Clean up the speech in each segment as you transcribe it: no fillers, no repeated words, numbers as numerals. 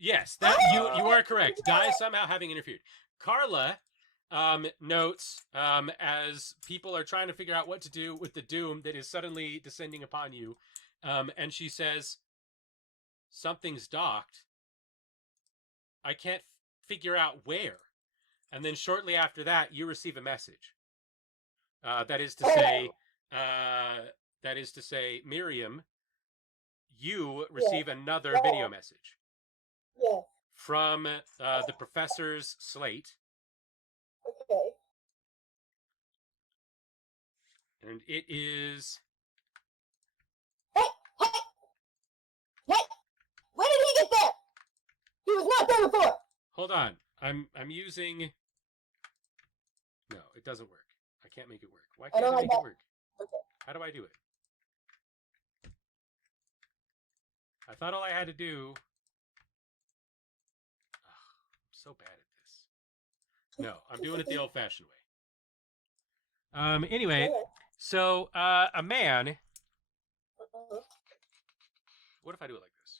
Yes, that you are correct. Dai somehow having interfered. Carla notes as people are trying to figure out what to do with the doom that is suddenly descending upon you, and she says, "Something's docked. I can't figure out where." And then shortly after that, you receive a message. That is to say, Miriam, you receive another video message. Yes. From the professor's slate. Okay. And it is... Hey! When did he get there? He was not there before. Hold on. I'm using... No, it doesn't work. I can't make it work. Why can't I make it work? Okay. How do I do it? I thought all I had to do... so bad at this. No, I'm doing it the old-fashioned way. Anyway, so a man. What if I do it like this?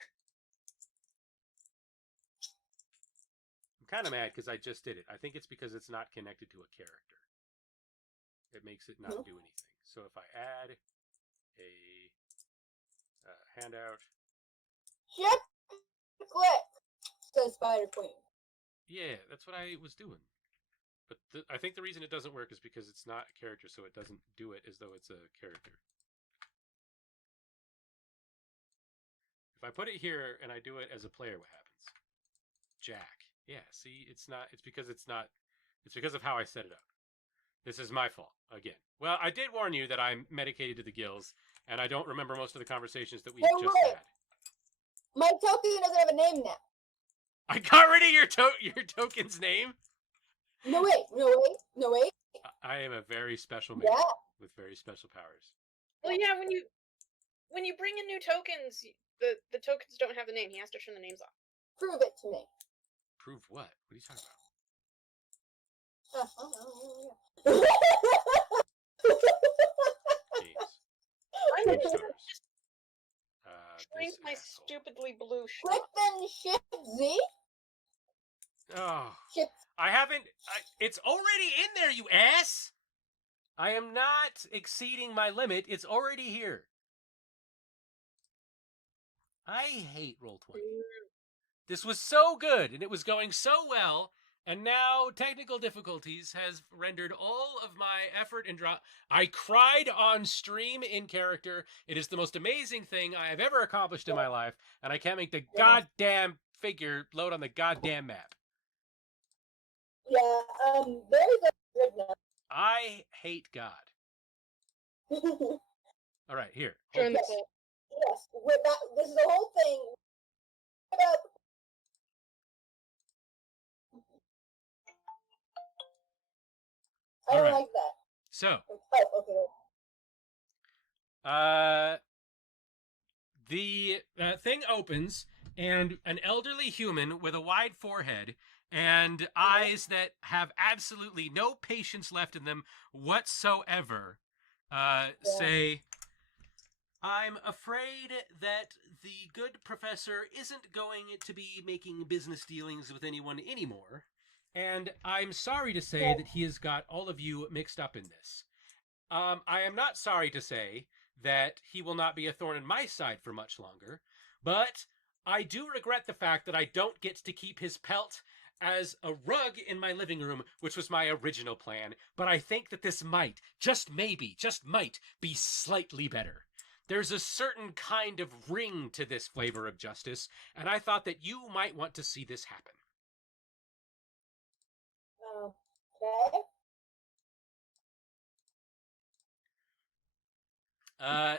I'm kind of mad because I just did it. I think it's because it's not connected to a character. It makes it not do anything. So if I add a handout. Shift click. Says Spider Queen. Yeah, that's what I was doing. But I think the reason it doesn't work is because it's not a character, so it doesn't do it as though it's a character. If I put it here and I do it as a player, what happens? Jack. Yeah, see, it's because of how I set it up. This is my fault, again. Well, I did warn you that I'm medicated to the gills, and I don't remember most of the conversations that we just had. My token doesn't have a name now. I got rid of your token's name? No wait. I am a very special man with very special powers. Well, yeah, when you bring in new tokens, the tokens don't have the name. He has to turn the names off. Prove it to me. Prove what? What are you talking about? Jeez. Shrink my stupidly blue shirt. Click then Shift Z. Oh, I haven't. It's already in there, you ass. I am not exceeding my limit. It's already here. I hate Roll20. This was so good, and it was going so well, and now technical difficulties has rendered all of my effort and drop. I cried on stream in character. It is the most amazing thing I have ever accomplished in my life, and I can't make the goddamn figure load on the goddamn map. Yeah, there's a grid now. I hate God. All right, here. Yes, this is the whole thing. I don't like that. So. Okay. The thing opens, and an elderly human with a wide forehead and eyes that have absolutely no patience left in them whatsoever say, "I'm afraid that the good professor isn't going to be making business dealings with anyone anymore, and I'm sorry to say that he has got all of you mixed up in this. I am not sorry to say that he will not be a thorn in my side for much longer, but I do regret the fact that I don't get to keep his pelt as a rug in my living room, which was my original plan, but I think that this might, just maybe, just might, be slightly better. There's a certain kind of ring to this flavor of justice, and I thought that you might want to see this happen." Okay.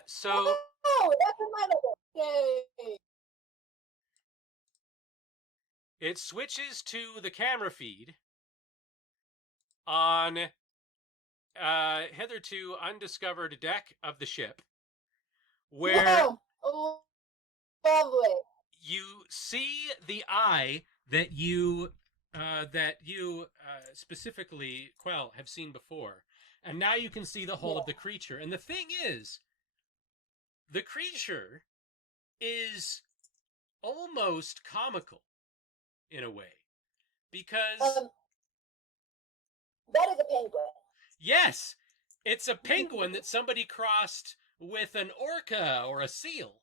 So... Oh, that's a Yay! It switches to the camera feed on hitherto undiscovered deck of the ship, where oh, lovely. you see the eye that you specifically, Quell, have seen before, and now you can see the whole of the creature. And the thing is, the creature is almost comical in a way, because that is a penguin. yes, it's a penguin that somebody crossed with an orca or a seal.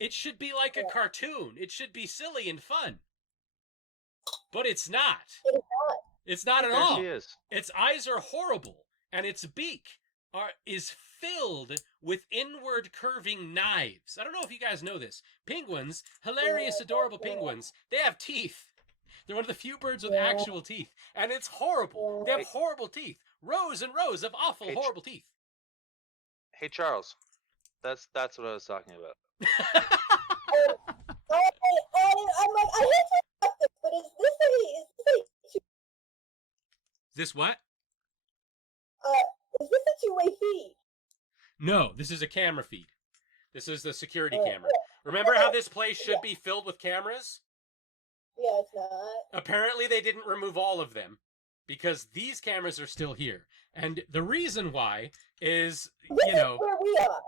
It should be like a cartoon. It should be silly and fun. But it's not. It is not. It's not at There all. she is. Its eyes are horrible, and its beak is filled with inward curving knives. I don't know if you guys know this. Penguins, hilarious, adorable penguins, they have teeth. They're one of the few birds with actual teeth, and it's horrible. They have horrible teeth. Rows and rows of awful, horrible teeth. Hey, Charles. That's what I was talking about. I'm like, I hate to interrupt this, but is this This what? is this a two-way feed? No, this is a camera feed. This is the security camera. Remember how this place should be filled with cameras? Yeah, it's not. Apparently they didn't remove all of them, because these cameras are still here. And the reason why is, This is where we are.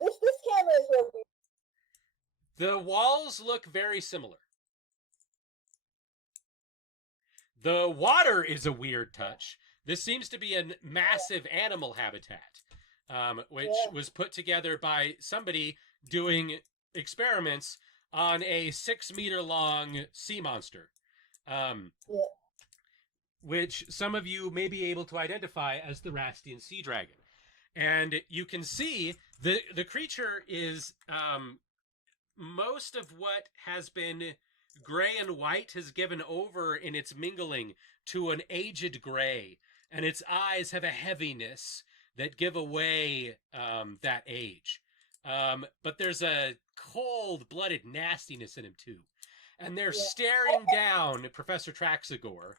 This camera is where we are. the walls look very similar. The water is a weird touch. This seems to be a massive animal habitat, which was put together by somebody doing experiments on a 6-meter-long sea monster, which some of you may be able to identify as the Rastian sea dragon. And you can see the creature is most of what has been gray and white has given over in its mingling to an aged gray, and its eyes have a heaviness that give away that age. But there's a cold-blooded nastiness in him too, and they're staring down at Professor Traxagore,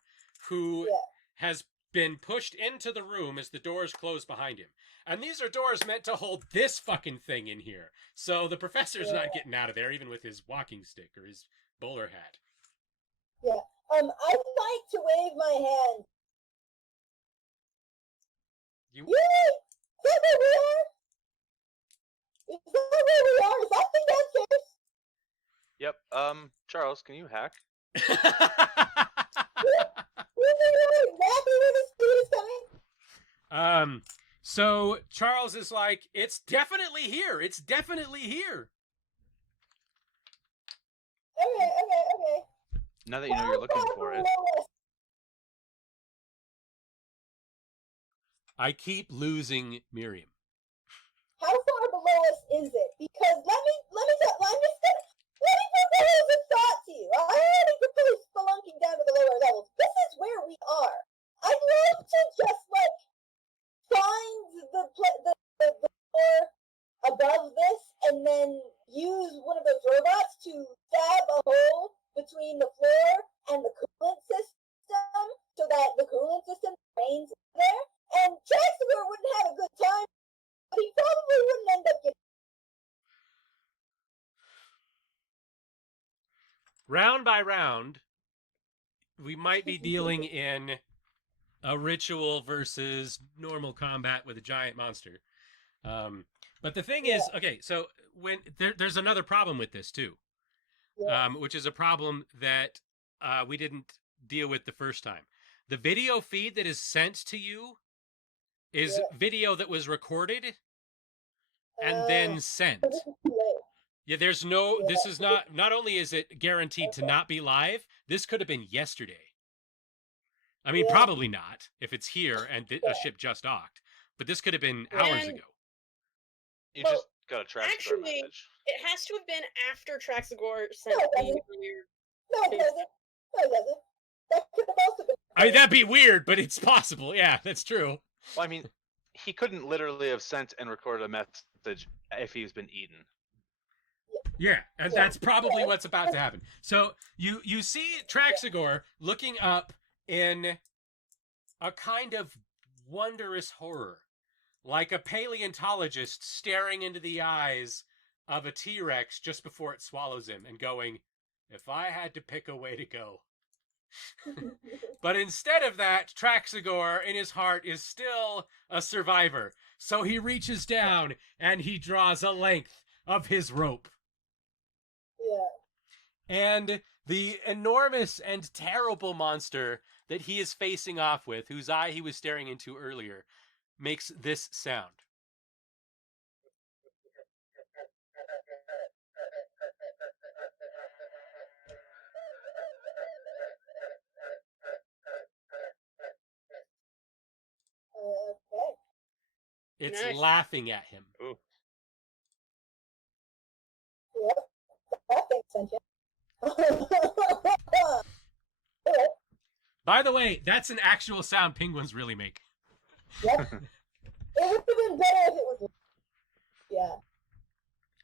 who has been pushed into the room as the doors close behind him. And these are doors meant to hold this fucking thing in here, so the professor's not getting out of there, even with his walking stick or his bowler hat. Yeah. I'd like to wave my hand. You? Yay! Is that where we are? Is that where we are? Is that thing downstairs? Yep. Charles, can you hack? We know exactly where this food is coming. So Charles is like, it's definitely here. It's definitely here. Okay. Now that you know you're looking for it. I keep losing Miriam. How far below us is it? Because let me propose a thought to you. I already proposed spelunking down to the lower levels. This is where we are. I'd love to just find the floor above this and then use one of those robots to stab a hole between the floor and the coolant system so that the coolant system remains there. And Traxagore wouldn't have a good time, but he probably wouldn't end up getting. Round by round, we might be dealing in a ritual versus normal combat with a giant monster. But the thing is, okay, so when there's another problem with this too, which is a problem that we didn't deal with the first time. The video feed that is sent to you is video that was recorded and then sent. Yeah, there's no, this is not only is it guaranteed to not be live, this could have been yesterday. I mean, probably not if it's here and a ship just docked, but this could have been hours ago. You just got a Traxagore actually, message. It has to have been after Traxagore sent the earlier. No, it doesn't. That could have also been. I mean, that'd be weird, but it's possible. Yeah, that's true. Well, I mean, he couldn't literally have sent and recorded a message if he's been eaten. Yeah, and that's probably what's about to happen. So you see Traxagore looking up in a kind of wondrous horror, like a paleontologist staring into the eyes of a T-Rex just before it swallows him and going, if I had to pick a way to go. But instead of that, Traxagor in his heart is still a survivor. So he reaches down and he draws a length of his rope. Yeah. And the enormous and terrible monster that he is facing off with, whose eye he was staring into earlier, makes this sound. Okay. It's Nice. laughing at him. Ooh. Yep. That makes sense. Yeah. By the way, that's an actual sound penguins really make. Yep. It would have been better if it was. Yeah.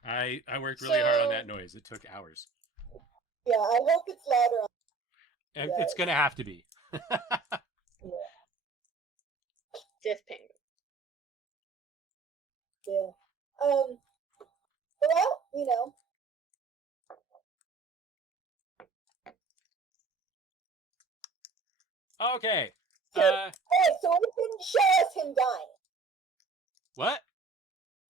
I worked really hard on So- that noise. It took hours. Yeah. I hope it's louder. And Yeah. it's going to have to be. Death penguin. Yeah. Well, you know. Okay. Alright, so it didn't show us him dying. What?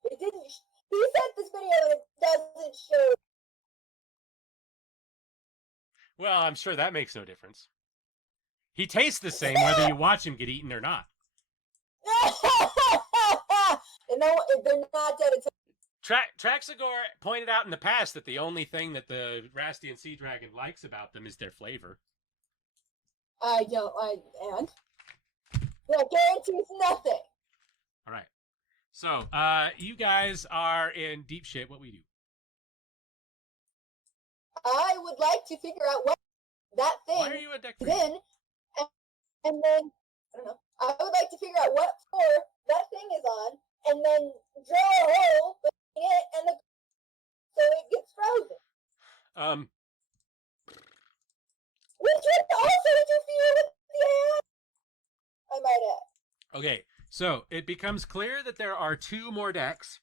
It didn't. He sent this video and it doesn't show. Well, I'm sure that makes no difference. He tastes the same whether you watch him get eaten or not. And no, they're not dead. It's Traxagor pointed out in the past that the only thing that the Rastian Sea Dragon likes about them is their flavor. and that guarantees nothing. All right. So, you guys are in deep shit. What we do? I would like to figure out what that Why are thing you a deck is three? in, and then I don't know. I would like to figure out what floor that thing is on, and then draw a hole between it and the so it gets frozen. Which would also interfere with the AI, I might add. Okay, so it becomes clear that there are 2 more decks.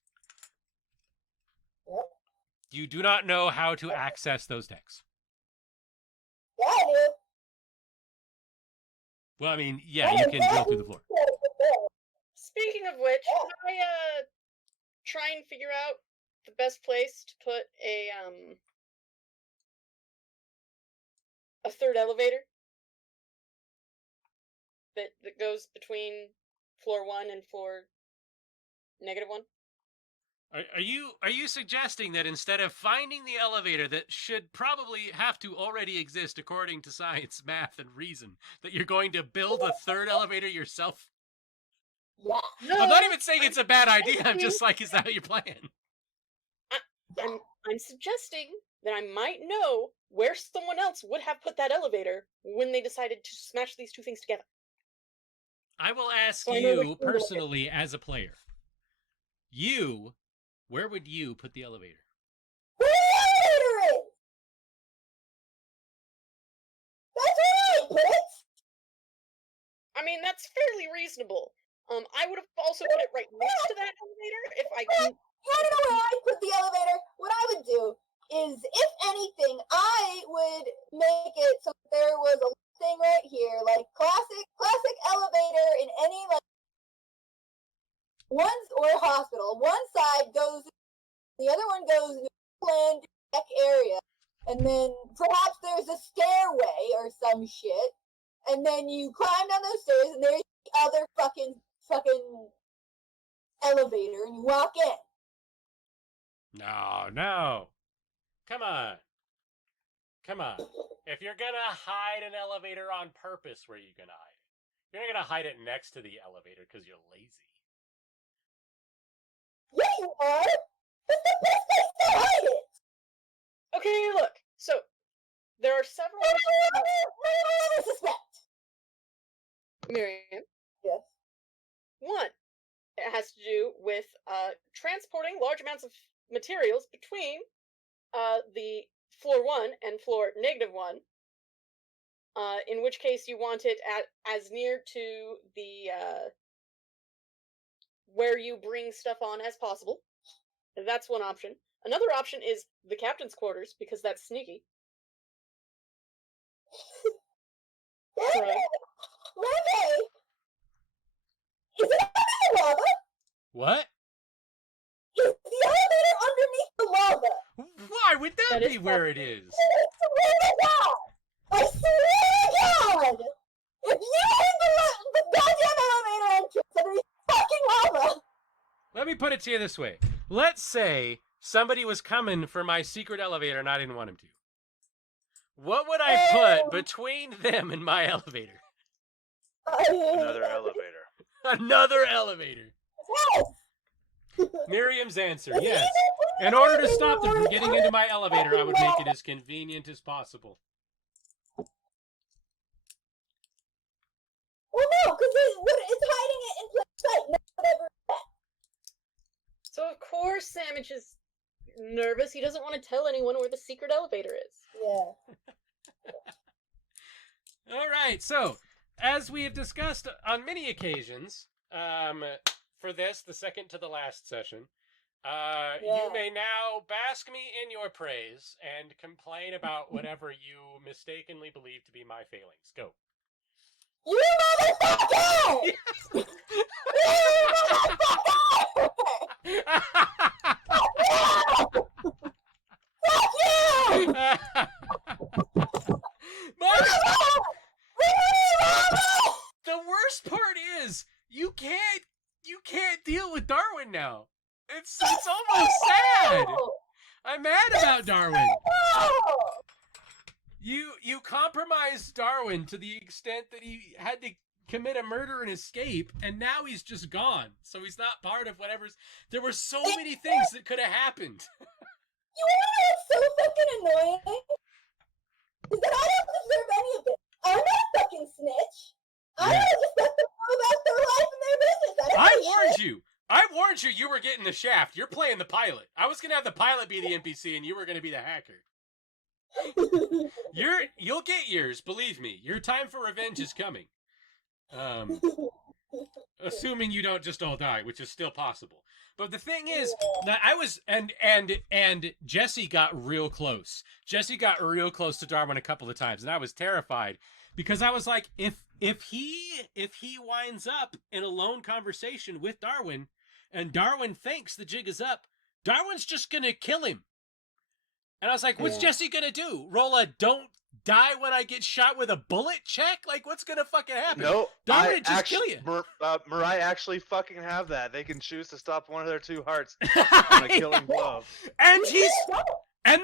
Yep. You do not know how to access those decks. Yeah, I do. Well, I mean, yeah, you can drill through the floor. Speaking of which, can I try and figure out the best place to put a third elevator that goes between floor 1 and floor -1? Are you suggesting that instead of finding the elevator that should probably have to already exist according to science, math, and reason, that you're going to build a third elevator yourself? Yeah. No, I'm not even saying it's a bad idea. I'm just like, is that your plan? I'm suggesting that I might know where someone else would have put that elevator when they decided to smash these 2 things together. I will ask So I know which you one to look at. personally as a player. Where would you put the elevator? Where the elevator is! That's where I put it! I mean, that's fairly reasonable. I would have also put it right next to that elevator if I can. You wanna know where I put the elevator? What I would do is, if anything, I would make it so there was a thing right here, like classic elevator in any or hospital. One side goes, the other one goes in the land deck area, and then perhaps there's a stairway or some shit, and then you climb down those stairs, and there's the other fucking elevator, and you walk in. No. Come on. If you're gonna hide an elevator on purpose, where are you gonna hide it? You're not gonna hide it next to the elevator because you're lazy. Yeah, you are. That's the best place to hide it. Okay, look. So there are several. What do you suspect? Miriam. Yes. One, it has to do with transporting large amounts of materials between the floor 1 and floor -1. In which case you want it as near to the where you bring stuff on as possible. That's one option. Another option is the captain's quarters, because that's sneaky. Right. Okay. Is it under the lava? What? Is the elevator underneath the lava? Why would that That is be where it is? I swear to God! I swear to God! If you hit the goddamn elevator entrance underneath fucking lava! Let me put it to you this way. Let's say somebody was coming for my secret elevator and I didn't want him to. What would I put between them and my elevator? Another elevator. Another elevator. Yes! Miriam's answer, yes. In order to stop them from getting into my elevator, I would make it as convenient as possible. Well, no, because it's hiding it in plain sight. No one ever. So of course Sandwich is nervous. He doesn't want to tell anyone where the secret elevator is. Yeah. All right, so as we have discussed on many occasions, for this, the second to the last session, you may now bask me in your praise and complain about whatever you mistakenly believe to be my failings. Go. You motherfucker! You motherfucker! Fuck you! The worst part is you can't deal with Darwin now. It's almost sad. I'm mad about Darwin. You compromised Darwin to the extent that he had to commit a murder and escape, and now he's just gone. So he's not part of whatever's. There were so many things that could have happened. You wanna know what's so fucking annoying? Is that I don't deserve any of it. I'm not a fucking snitch. I Yeah. just let them know about their life and their business. I warned you. I warned you. You were getting the shaft. You're playing the pilot. I was gonna have the pilot be the NPC, and you were gonna be the hacker. You'll get yours. Believe me. Your time for revenge is coming. Assuming you don't just all die, which is still possible. But the thing is that I was and Jesse got real close. Jesse got real close to Darwin a couple of times, and I was terrified because I was like, if he winds up in a lone conversation with Darwin, and Darwin thinks the jig is up, Darwin's just gonna kill him. And I was like, what's Jesse gonna do? Roll a don't die when I get shot with a bullet check? Like, what's gonna fucking happen? No, Darwin just kill you. Mirai actually fucking have that. They can choose to stop one of their two hearts on a killing blow. And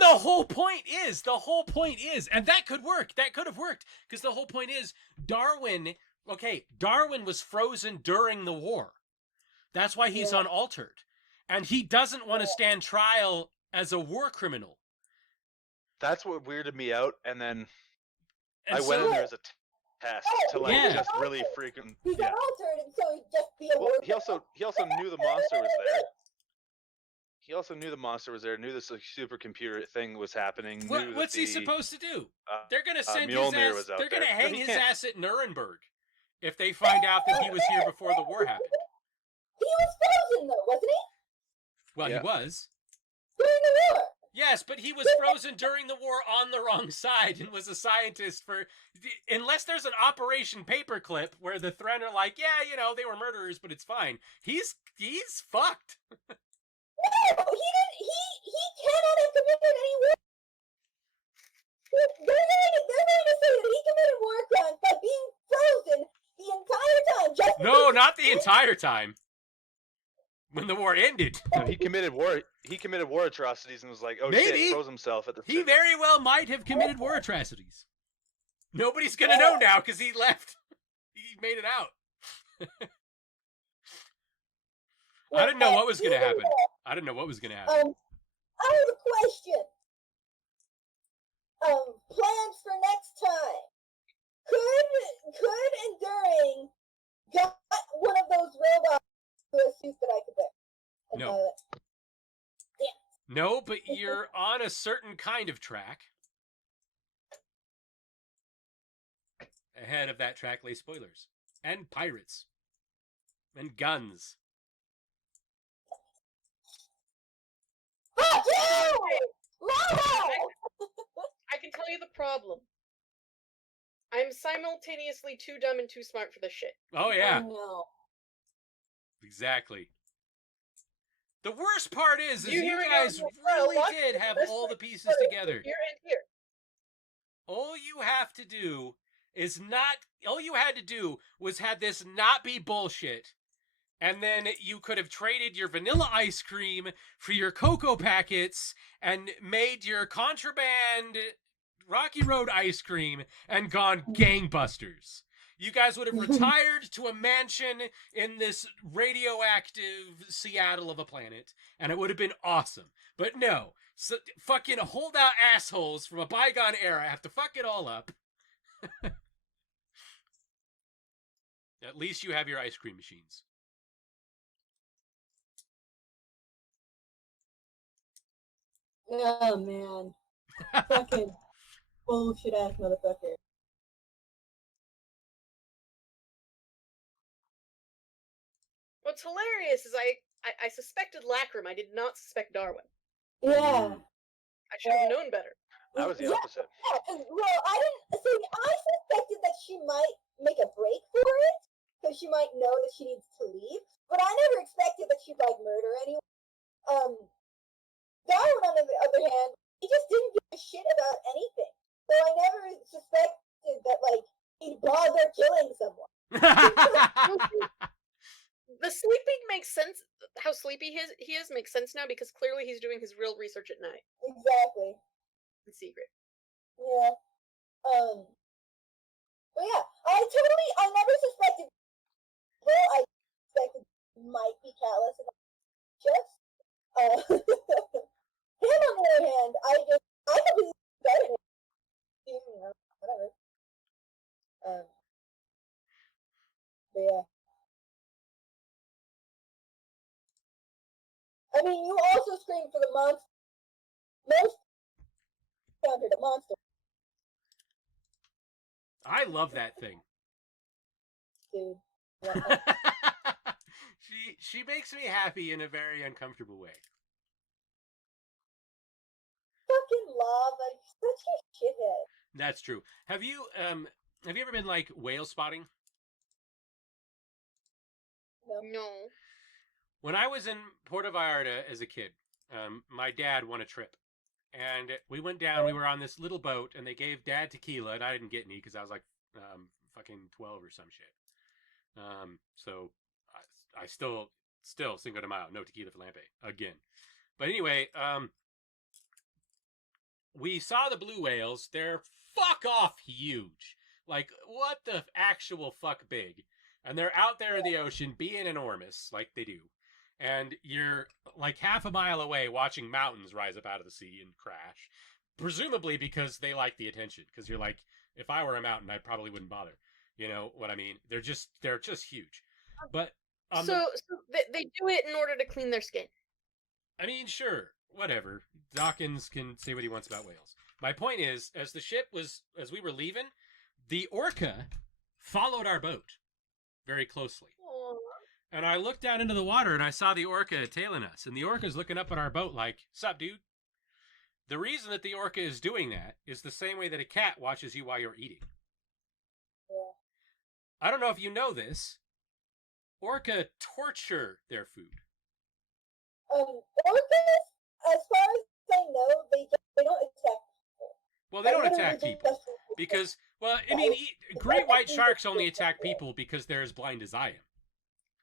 the whole point is, and that could work. That could have worked. Because the whole point is, Darwin was frozen during the war. That's why he's unaltered. And he doesn't want to stand trial as a war criminal. That's what weirded me out, and then And I went in there as a test to just really freaking. He's unaltered, and so he'd just be a Well, worker. he also knew the monster was there. He also knew the monster was there. Knew this supercomputer thing was happening. What's he supposed to do? They're gonna send his Mjolnir ass. was out They're gonna there. hang No, he his can't. ass at Nuremberg if they find out that he was here before the war happened. He was frozen, though, wasn't he? Well, Yeah. he was. During the war. Yes, but he was frozen during the war on the wrong side and was a scientist for... Unless there's an Operation Paperclip where the Thren are like, yeah, they were murderers, but it's fine. He's fucked. No, he cannot have committed any war. They're going to say that he committed war crimes by being frozen the entire time. Just No, not the entire time. When the war ended. No, he committed war atrocities and was like, oh Maybe. shit, froze himself at the. He very well might have committed war atrocities. Nobody's gonna know now because he left. He made it out. I didn't know what was gonna happen. I have a question. Plans for next time. Could Enduring got one of those robots to a suit that I could wear? No. No, but you're on a certain kind of track. Ahead of that track lay spoilers. And pirates. And guns. Fuck you! I can tell you the problem. I'm simultaneously too dumb and too smart for this shit. Oh yeah, no. exactly. The worst part is You you hear me guys going, really "Well, did have this all the way, pieces here together. and here." All you have to do is not. All you had to do was had this not be bullshit. And then you could have traded your vanilla ice cream for your cocoa packets and made your contraband Rocky Road ice cream and gone gangbusters. You guys would have retired to a mansion in this radioactive Seattle of a planet, and it would have been awesome. But no, so fucking holdout assholes from a bygone era have to fuck it all up. At least you have your ice cream machines. Oh man. Fucking bullshit ass motherfucker. What's hilarious is I suspected Lacrim. I did not suspect Darwin. Yeah. I should have known better. I was the opposite. Yeah, well, I didn't see. I suspected that she might make a break for it because she might know that she needs to leave. But I never expected that she'd like murder anyone. Darwin, on the other hand, he just didn't give a shit about anything. So I never suspected that like he'd bother killing someone. The sleeping makes sense. How sleepy he is makes sense now because clearly he's doing his real research at night Exactly. in secret. Yeah. But yeah, I never suspected. Well, I suspected might be callous and just. Him on the other hand, I completely better than him, you know, whatever. But yeah. I mean, you also scream for the monster. Most encountered a monster, I love that thing. dude. she makes me happy in a very uncomfortable way. Fucking lava, such a shithead. That's true. Have you ever been like whale spotting? No. When I was in Puerto Vallarta as a kid, my dad won a trip. And we went down, we were on this little boat, and they gave Dad tequila, and I didn't get any because I was like fucking 12 or some shit. So I still Cinco de Mayo, no tequila for Lampe, again. But anyway, we saw the blue whales. They're fuck off huge. Like, what the actual fuck big? And they're out there in the ocean being enormous, like they do. And you're like half a mile away watching mountains rise up out of the sea and crash. Presumably because they like the attention. Because you're like, if I were a mountain, I probably wouldn't bother. You know what I mean? They're just huge. But So they do it in order to clean their skin. I mean, sure, whatever. Dawkins can say what he wants about whales. My point is, as we were leaving, the orca followed our boat very closely. Aww. And I looked down into the water and I saw the orca tailing us. And the orca's looking up at our boat like, sup, dude? The reason that the orca is doing that is the same way that a cat watches you while you're eating. Yeah. I don't know if you know this. Orca torture their food. Orcas, as far as I know, they don't attack people. Well, they don't attack people because, well, I mean, great white sharks only attack people because they're as blind as I am,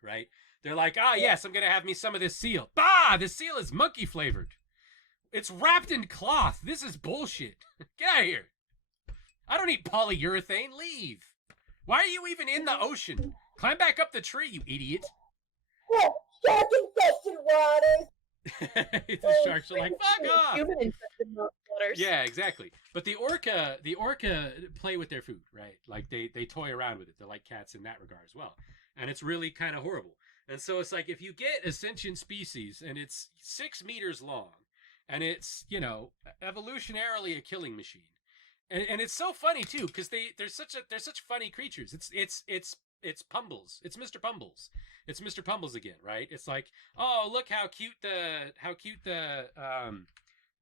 right? They're like, yes, I'm going to have me some of this seal. Bah, this seal is monkey flavored. It's wrapped in cloth. This is bullshit. Get out of here. I don't need polyurethane. Leave. Why are you even in the ocean? Climb back up the tree, you idiot. Yeah, shark-infested waters. The sharks are like, fuck off. Human-infested waters. Yeah, exactly. But the orca play with their food, right? Like they toy around with it. They're like cats in that regard as well. And it's really kind of horrible. And so it's like if you get a sentient species and it's 6 meters long and it's, you know, evolutionarily a killing machine. And it's so funny too, because they're such funny creatures. It's Pumbles. It's Mr. Pumbles. It's Mr. Pumbles again, right? It's like, oh, look how cute the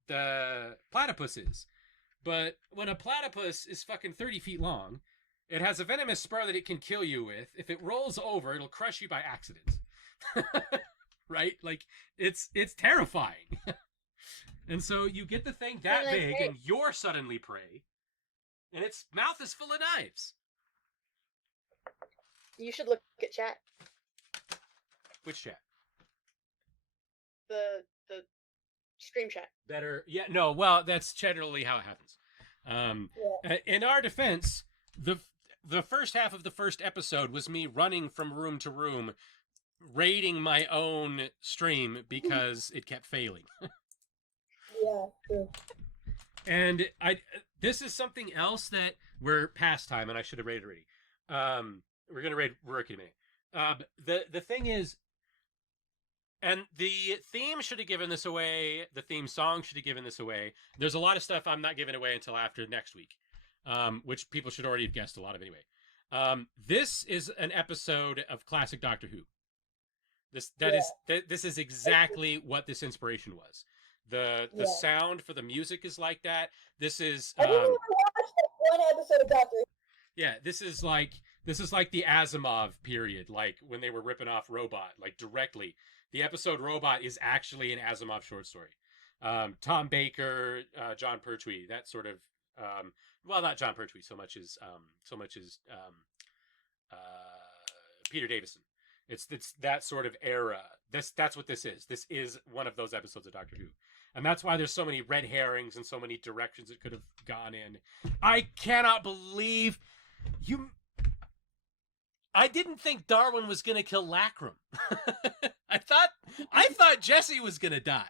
the platypus is. But when a platypus is fucking 30 feet long, it has a venomous spur that it can kill you with. If it rolls over, it'll crush you by accident. Right? Like, it's terrifying. And so you get the thing that big, and you're suddenly prey, and its mouth is full of knives. You should look at chat. Which chat? The stream chat. Better, yeah, no, well, that's generally how it happens. In our defense, the first half of the first episode was me running from room to room, raiding my own stream because it kept failing. Yeah, true. And this is something else that we're past time, and I should have raided already. We're gonna raid Rourke in a minute. The thing is, and the theme should have given this away. The theme song should have given this away. There's a lot of stuff I'm not giving away until after next week, which people should already have guessed a lot of anyway. This is an episode of classic Doctor Who. This is exactly what this inspiration was. The sound for the music is like that. This is I didn't even watch one episode of Doctor Who. Yeah, this is like the Asimov period, like when they were ripping off Robot, like directly. The episode Robot is actually an Asimov short story. Tom Baker, John Pertwee, that sort of well, not John Pertwee so much as Peter Davison. It's that sort of era. That's what this is. This is one of those episodes of Doctor Who. And that's why there's so many red herrings and so many directions it could have gone in. I cannot believe you... I didn't think Darwin was going to kill Lacrum. I thought Jesse was going to die.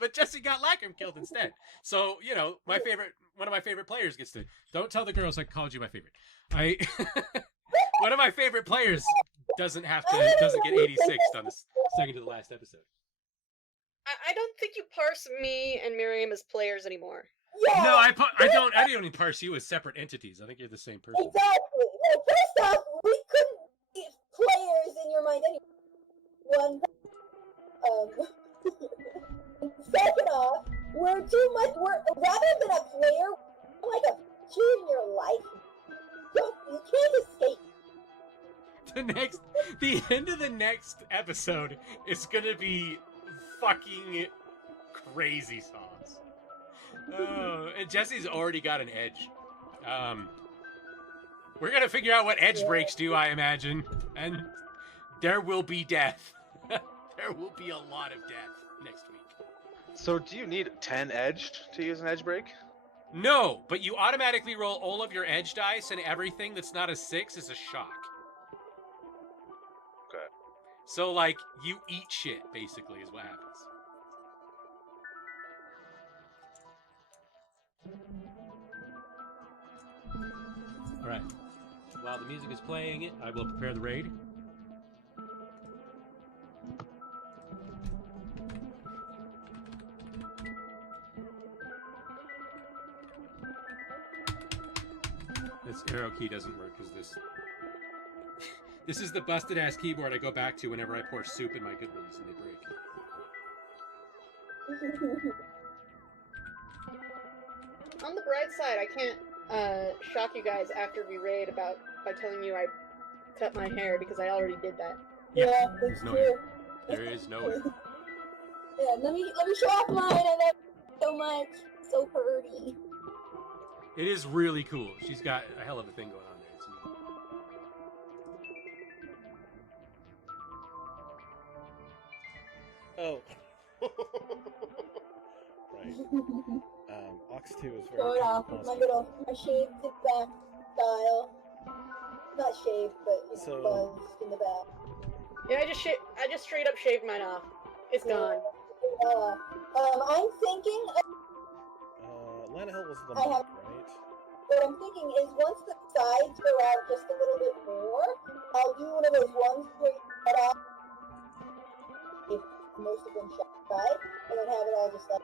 But Jesse got Lacrum killed instead. So, you know, one of my favorite players gets to... Don't tell the girls I called you my favorite. One of my favorite players doesn't get 86th on the second to the last episode. I don't think you parse me and Miriam as players anymore. Yeah. No, I don't even parse you as separate entities. I think you're the same person. Exactly. Well, first off, we couldn't be players in your mind anyway. Second off, we're too much. Rather than a player, we're like a kid in your life. You can't escape. The end of the next episode is gonna be fucking crazy sauce. Oh, and Jesse's already got an edge. We're gonna figure out what edge breaks do, I imagine, and there will be death. There will be a lot of death next week. So do you need 10 edged to use an edge break? No, but you automatically roll all of your edge dice, and everything that's not a 6 is a shock. Okay. So, like, you eat shit, basically, is what happens. Alright. While the music is playing, I will prepare the raid. This arrow key doesn't work because this is the busted ass keyboard I go back to whenever I pour soup in my good ones and they break. On the bright side, I can't shock you guys after we raid by telling you I cut my hair because I already did that. Yeah, that's no true. hair. There is no hair. Yeah, let me show off mine. I love it so much. So pretty. It is really cool. She's got a hell of a thing going on there. It's neat. Oh. Right. Ox 2 is very Show it off with my shaved back style. Not shaved, but So- buzzed in the back. Yeah, I just straight up shaved mine off. It's gone. I'm thinking. Lana Hill was the I monk, have- right? What I'm thinking is once the sides go out just a little bit more, I'll do one of those ones where you cut off if most of them side, and then have it all just like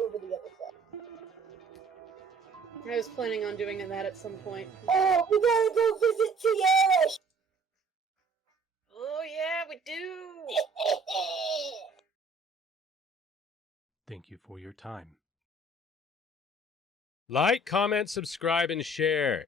over the other side. I was planning on doing that at some point. Oh, we gotta go visit Tierra! Oh yeah, we do. Thank you for your time. Like, comment, subscribe, and share.